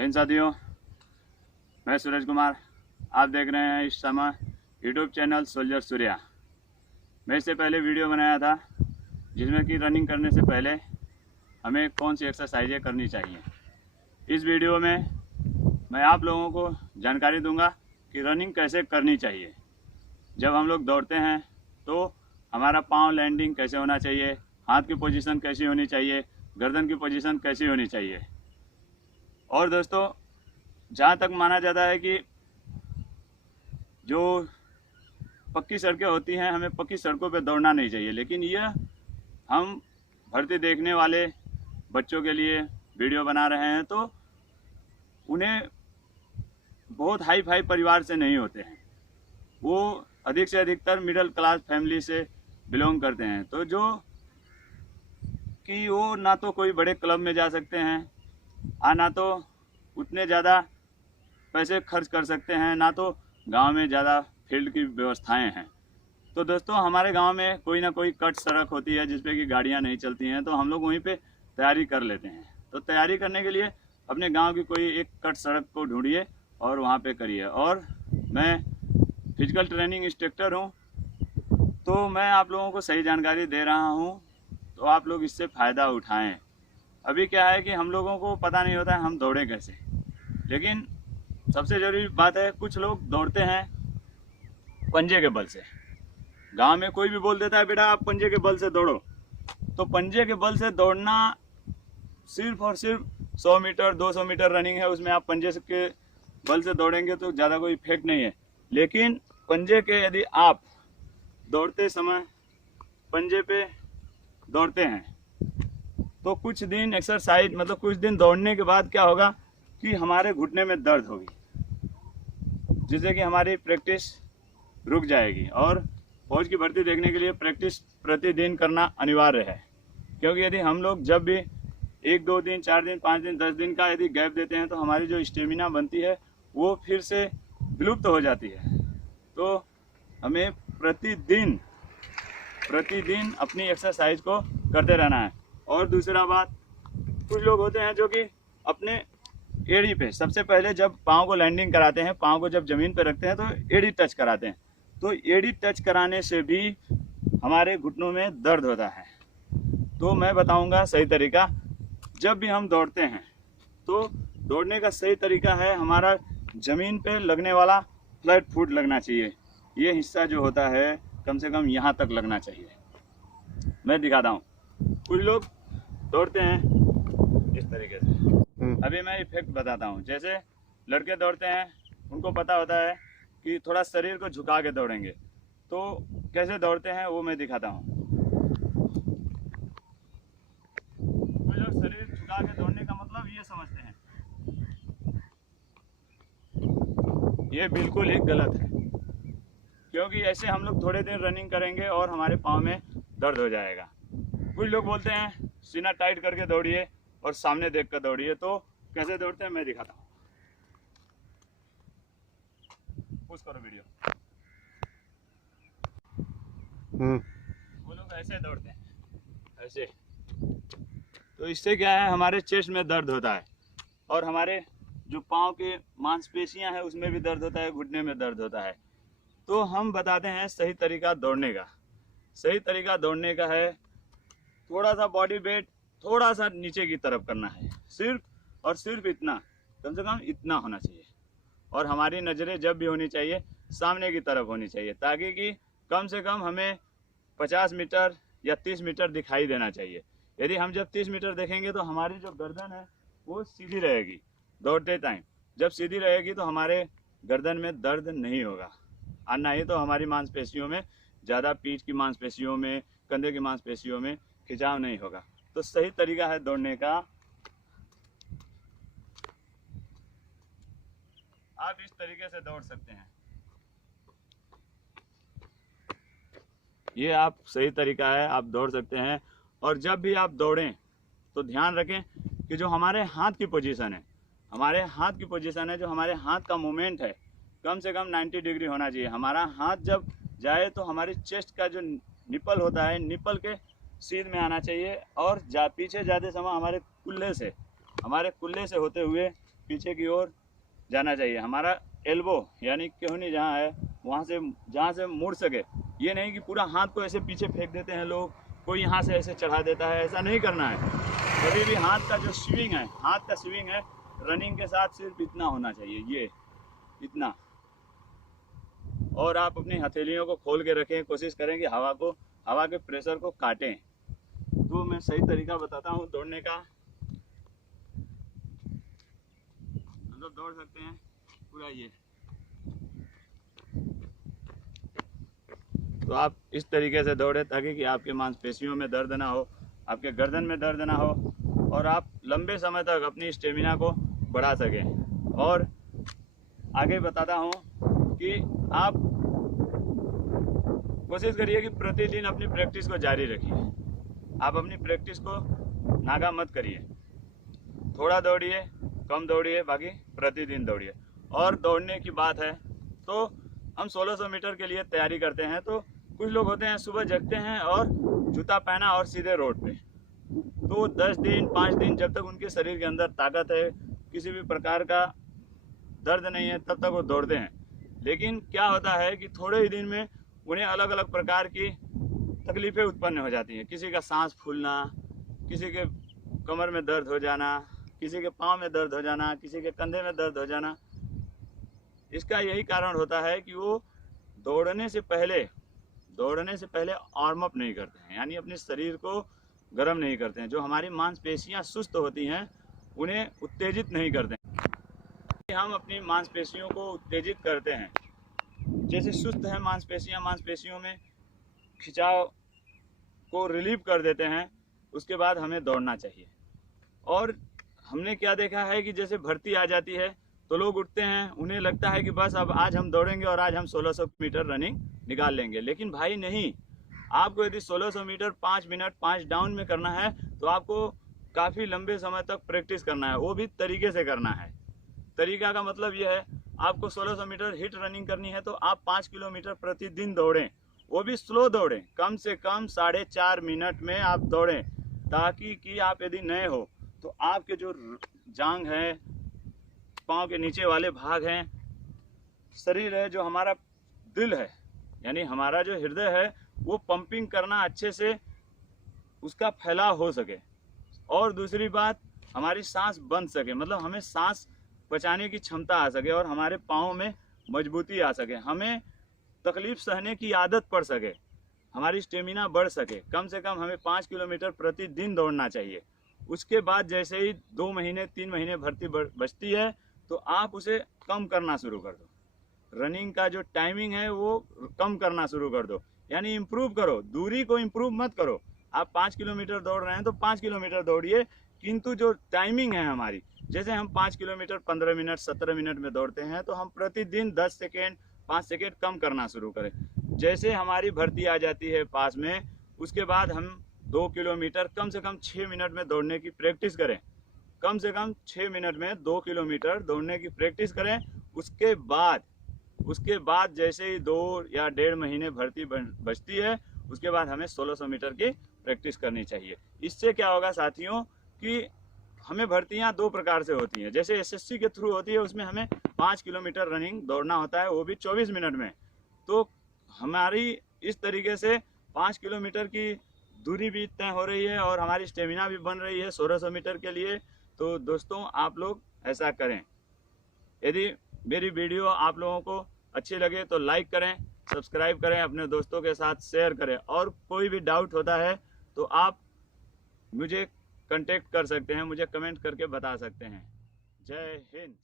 जैन साथियों, मैं सूरज कुमार। आप देख रहे हैं इस समय यूट्यूब चैनल सोल्जर सूर्या। मैं इससे पहले वीडियो बनाया था जिसमें कि रनिंग करने से पहले हमें कौन सी एक्सरसाइजें करनी चाहिए। इस वीडियो में मैं आप लोगों को जानकारी दूंगा कि रनिंग कैसे करनी चाहिए। जब हम लोग दौड़ते हैं तो हमारा पाँव लैंडिंग कैसे होना चाहिए, हाथ की पोजीशन कैसी होनी चाहिए, गर्दन की पोजीशन कैसी होनी चाहिए। और दोस्तों, जहाँ तक माना जाता है कि जो पक्की सड़कें होती हैं, हमें पक्की सड़कों पे दौड़ना नहीं चाहिए, लेकिन यह हम भर्ती देखने वाले बच्चों के लिए वीडियो बना रहे हैं तो उन्हें बहुत हाई फाई परिवार से नहीं होते हैं, वो अधिक से अधिकतर मिडिल क्लास फैमिली से बिलोंग करते हैं। तो जो कि वो ना तो कोई बड़े क्लब में जा सकते हैं, ना तो उतने ज़्यादा पैसे खर्च कर सकते हैं, ना तो गांव में ज़्यादा फील्ड की व्यवस्थाएं हैं। तो दोस्तों, हमारे गांव में कोई ना कोई कट सड़क होती है जिस पे कि गाड़ियां नहीं चलती हैं, तो हम लोग वहीं पे तैयारी कर लेते हैं। तो तैयारी करने के लिए अपने गांव की कोई एक कट सड़क को ढूंढिए और वहां पे करिए। और मैं फिजिकल ट्रेनिंग इंस्ट्रक्टर हूं, तो मैं आप लोगों को सही जानकारी दे रहा हूं, तो आप लोग इससे फ़ायदा उठाएं। अभी क्या है कि हम लोगों को पता नहीं होता है हम दौड़ें कैसे, लेकिन सबसे ज़रूरी बात है, कुछ लोग दौड़ते हैं पंजे के बल से। गांव में कोई भी बोल देता है बेटा आप पंजे के बल से दौड़ो, तो पंजे के बल से दौड़ना सिर्फ और सिर्फ 100 मीटर 200 मीटर रनिंग है, उसमें आप पंजे के बल से दौड़ेंगे तो ज़्यादा कोई इफेक्ट नहीं है। लेकिन पंजे के यदि आप दौड़ते समय पंजे पे दौड़ते हैं तो कुछ दिन एक्सरसाइज मतलब कुछ दिन दौड़ने के बाद क्या होगा कि हमारे घुटने में दर्द होगी, जिससे कि हमारी प्रैक्टिस रुक जाएगी। और फौज की भर्ती देखने के लिए प्रैक्टिस प्रतिदिन करना अनिवार्य है, क्योंकि यदि हम लोग जब भी 1 2 दिन 4 दिन 5 दिन 10 दिन का यदि गैप देते हैं तो हमारी जो स्टेमिना बनती है वो फिर से विलुप्त हो जाती है। तो हमें प्रतिदिन अपनी एक्सरसाइज को करते रहना है। और दूसरा बात, कुछ लोग होते हैं जो कि अपने एड़ी पे सबसे पहले जब पाँव को लैंडिंग कराते हैं, पाँव को जब ज़मीन पे रखते हैं तो एड़ी टच कराते हैं। तो एड़ी टच कराने से भी हमारे घुटनों में दर्द होता है। तो मैं बताऊंगा सही तरीका। जब भी हम दौड़ते हैं तो दौड़ने का सही तरीका है, हमारा ज़मीन पे लगने वाला फ्लैट फुट लगना चाहिए। ये हिस्सा जो होता है कम से कम यहाँ तक लगना चाहिए। मैं दिखाता हूँ। कुछ लोग दौड़ते हैं इस तरीके से। अभी मैं इफेक्ट बताता हूँ। जैसे लड़के दौड़ते हैं, उनको पता होता है कि थोड़ा शरीर को झुका के दौड़ेंगे, तो कैसे दौड़ते हैं वो मैं दिखाता हूँ। कुछ लोग शरीर झुका के दौड़ने का मतलब ये समझते हैं, ये बिल्कुल ही गलत है, क्योंकि ऐसे हम लोग थोड़े दिन रनिंग करेंगे और हमारे पाँव में दर्द हो जाएगा। कुछ लोग बोलते हैं सीना टाइट करके दौड़िए और सामने देख कर दौड़िए। तो कैसे दौड़ते हैं मैं दिखाता हूँ। पुश करो वीडियो। वो लोग ऐसे दौड़ते हैं, ऐसे। तो इससे क्या है, हमारे चेस्ट में दर्द होता है और हमारे जो पाँव के मांसपेशियां हैं उसमें भी दर्द होता है, घुटने में दर्द होता है। तो हम बताते हैं सही तरीका दौड़ने का। सही तरीका दौड़ने का है, थोड़ा सा बॉडी वेट थोड़ा सा नीचे की तरफ करना है, सिर्फ और सिर्फ इतना, कम से कम इतना होना चाहिए। और हमारी नज़रें जब भी होनी चाहिए सामने की तरफ होनी चाहिए, ताकि कि कम से कम हमें 50 मीटर या 30 मीटर दिखाई देना चाहिए। यदि हम जब 30 मीटर देखेंगे तो हमारी जो गर्दन है वो सीधी रहेगी दौड़ते टाइम। जब सीधी रहेगी तो हमारे गर्दन में दर्द नहीं होगा, और ना ही तो हमारी मांसपेशियों में ज़्यादा, पीठ की मांसपेशियों में, कंधे की मांसपेशियों में खिंचाव नहीं होगा। तो सही तरीका है दौड़ने का, आप इस तरीके से दौड़ सकते हैं। ये आप सही तरीका है, आप दौड़ सकते हैं। और जब भी आप दौड़ें तो ध्यान रखें कि जो हमारे हाथ की पोजीशन है, जो हमारे हाथ का मूवमेंट है, कम से कम 90 डिग्री होना चाहिए। हमारा हाथ जब जाए तो हमारी चेस्ट का जो निपल होता है, निपल के सीध में आना चाहिए, और पीछे जाते समय हमारे कुल्ले से होते हुए पीछे की ओर जाना चाहिए। हमारा एल्बो यानी केहनी जहाँ है वहाँ से जहाँ से मुड़ सके, ये नहीं कि पूरा हाथ को ऐसे पीछे फेंक देते हैं लोग, कोई यहाँ से ऐसे चढ़ा देता है, ऐसा नहीं करना है। कभी भी हाथ का जो स्विंग है, हाथ का स्विंग है रनिंग के साथ सिर्फ इतना होना चाहिए, ये इतना। और आप अपनी हथेलियों को खोल के रखें, कोशिश करें कि हवा के प्रेशर को काटें। तो मैं सही तरीका बताता हूँ दौड़ने का। हम लोग दौड़ सकते हैं पूरा ये, तो आप इस तरीके से दौड़े ताकि कि आपके मांसपेशियों में दर्द ना हो, आपके गर्दन में दर्द ना हो, और आप लंबे समय तक अपनी स्टेमिना को बढ़ा सकें। और आगे बताता हूँ कि आप कोशिश करिए कि प्रतिदिन अपनी प्रैक्टिस को जारी रखिए। आप अपनी प्रैक्टिस को नागा मत करिए, थोड़ा दौड़िए, कम दौड़िए, बाकी प्रतिदिन दौड़िए। और दौड़ने की बात है तो हम 1600 मीटर के लिए तैयारी करते हैं, तो कुछ लोग होते हैं सुबह जगते हैं और जूता पहना और सीधे रोड पे, तो 10 दिन 5 दिन जब तक उनके शरीर के अंदर ताकत है, किसी भी प्रकार का दर्द नहीं है, तब तक वो दौड़ते हैं। लेकिन क्या होता है कि थोड़े ही दिन में उन्हें अलग अलग प्रकार की तकलीफ़ें उत्पन्न हो जाती हैं। किसी का सांस फूलना, किसी के कमर में दर्द हो जाना, किसी के पाँव में दर्द हो जाना, किसी के कंधे में दर्द हो जाना। इसका यही कारण होता है कि वो दौड़ने से पहले वार्म अप नहीं करते हैं, यानी अपने शरीर को गर्म नहीं करते हैं। जो हमारी मांसपेशियां सुस्त होती हैं उन्हें उत्तेजित नहीं करते हैं। हम अपनी मांसपेशियों को उत्तेजित करते हैं, जैसे सुस्त है मांसपेशियों में खिंचाव को रिलीव कर देते हैं, उसके बाद हमें दौड़ना चाहिए। और हमने क्या देखा है कि जैसे भर्ती आ जाती है तो लोग उठते हैं, उन्हें लगता है कि बस अब आज हम दौड़ेंगे और आज हम 1600 मीटर रनिंग निकाल लेंगे। लेकिन भाई नहीं, आपको यदि 1600 मीटर 5 मिनट 5 डाउन में करना है तो आपको काफ़ी लंबे समय तक प्रैक्टिस करना है, वो भी तरीके से करना है। तरीका का मतलब यह है, आपको 1600 मीटर हिट रनिंग करनी है तो आप 5 किलोमीटर प्रतिदिन दौड़ें, वो भी स्लो दौड़ें, कम से कम 4.5 मिनट में आप दौड़ें, ताकि कि आप यदि नए हो तो आपके जो जांग है, पाँव के नीचे वाले भाग हैं, शरीर है, जो हमारा दिल है यानी हमारा जो हृदय है, वो पंपिंग करना अच्छे से उसका फैलाव हो सके। और दूसरी बात, हमारी सांस बन सके, मतलब हमें सांस बचाने की क्षमता आ सके और हमारे पाँव में मजबूती आ सके, हमें तकलीफ सहने की आदत पड़ सके, हमारी स्टेमिना बढ़ सके। कम से कम हमें 5 किलोमीटर प्रतिदिन दौड़ना चाहिए। उसके बाद जैसे ही 2 महीने 3 महीने भर्ती बचती है तो आप उसे कम करना शुरू कर दो। रनिंग का जो टाइमिंग है वो कम करना शुरू कर दो, यानी इम्प्रूव करो, दूरी को इम्प्रूव मत करो। आप 5 किलोमीटर दौड़ रहे हैं तो 5 किलोमीटर दौड़िए, किंतु जो टाइमिंग है हमारी, जैसे हम 5 किलोमीटर 15 मिनट 17 मिनट में दौड़ते हैं तो हम प्रतिदिन 10 सेकेंड 5 सेकेंड कम करना शुरू करें। जैसे हमारी भर्ती आ जाती है पास में, उसके बाद हम 2 किलोमीटर कम से कम 6 मिनट में दौड़ने की प्रैक्टिस करें। कम से कम 6 मिनट में 2 किलोमीटर दौड़ने की प्रैक्टिस करें। उसके बाद जैसे ही 2 या 1.5 महीने भर्ती बचती है, उसके बाद हमें 1600 मीटर की प्रैक्टिस करनी चाहिए। इससे क्या होगा साथियों कि हमें भर्तियां 2 प्रकार से होती हैं। जैसे एसएससी के थ्रू होती है, उसमें हमें 5 किलोमीटर रनिंग दौड़ना होता है, वो भी 24 मिनट में। तो हमारी इस तरीके से 5 किलोमीटर की दूरी भी तय हो रही है और हमारी स्टेमिना भी बन रही है 1600 मीटर के लिए। तो दोस्तों, आप लोग ऐसा करें। यदि मेरी वीडियो आप लोगों को अच्छी लगे तो लाइक करें, सब्सक्राइब करें, अपने दोस्तों के साथ शेयर करें। और कोई भी डाउट होता है तो आप मुझे कांटेक्ट कर सकते हैं, मुझे कमेंट करके बता सकते हैं। जय हिंद।